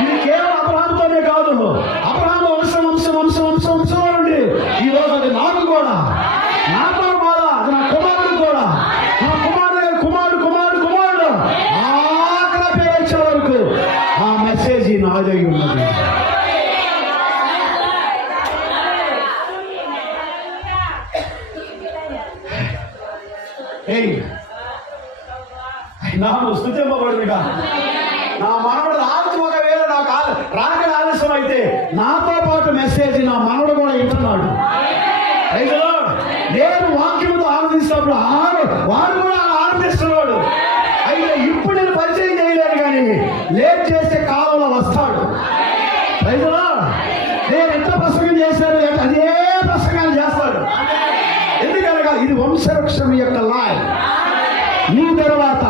ఇది కేవలం అబ్రహాముతోనే కాదు, అబ్రహాము వంశంలో నుండి ఈ రోజు అది నాకు కూడా, నాతో కూడా, అది నా కుమారుడు కూడా, నా కుమారుడు ఆఖరి పేరు వచ్చే వరకు ఆ మెసేజ్ నాదై ఉన్నది. నాకు స్తుతింపబడుగా నా మనవడు రావచ్చు. ఒకవేళ నాకు రాక ఆలస్యం అయితే నాతో పాటు మెసేజ్ నా మనవడు కూడా వింటున్నాడు. నేను వాక్యంతో ఆనందిస్తున్నప్పుడు వాడు కూడా ఆనందిస్తున్నాడు. అయితే ఇప్పుడు నేను పరిచయం చేయలేను, కానీ లేట్ చేసే కాలంలో వస్తాడు. నేను ఎంత ప్రసంగం చేశాను అదే ప్రసంగాన్ని చేస్తాడు. ఎందుకనగా ఇది వంశవృక్షం యొక్క లాయ్. నీ తర్వాత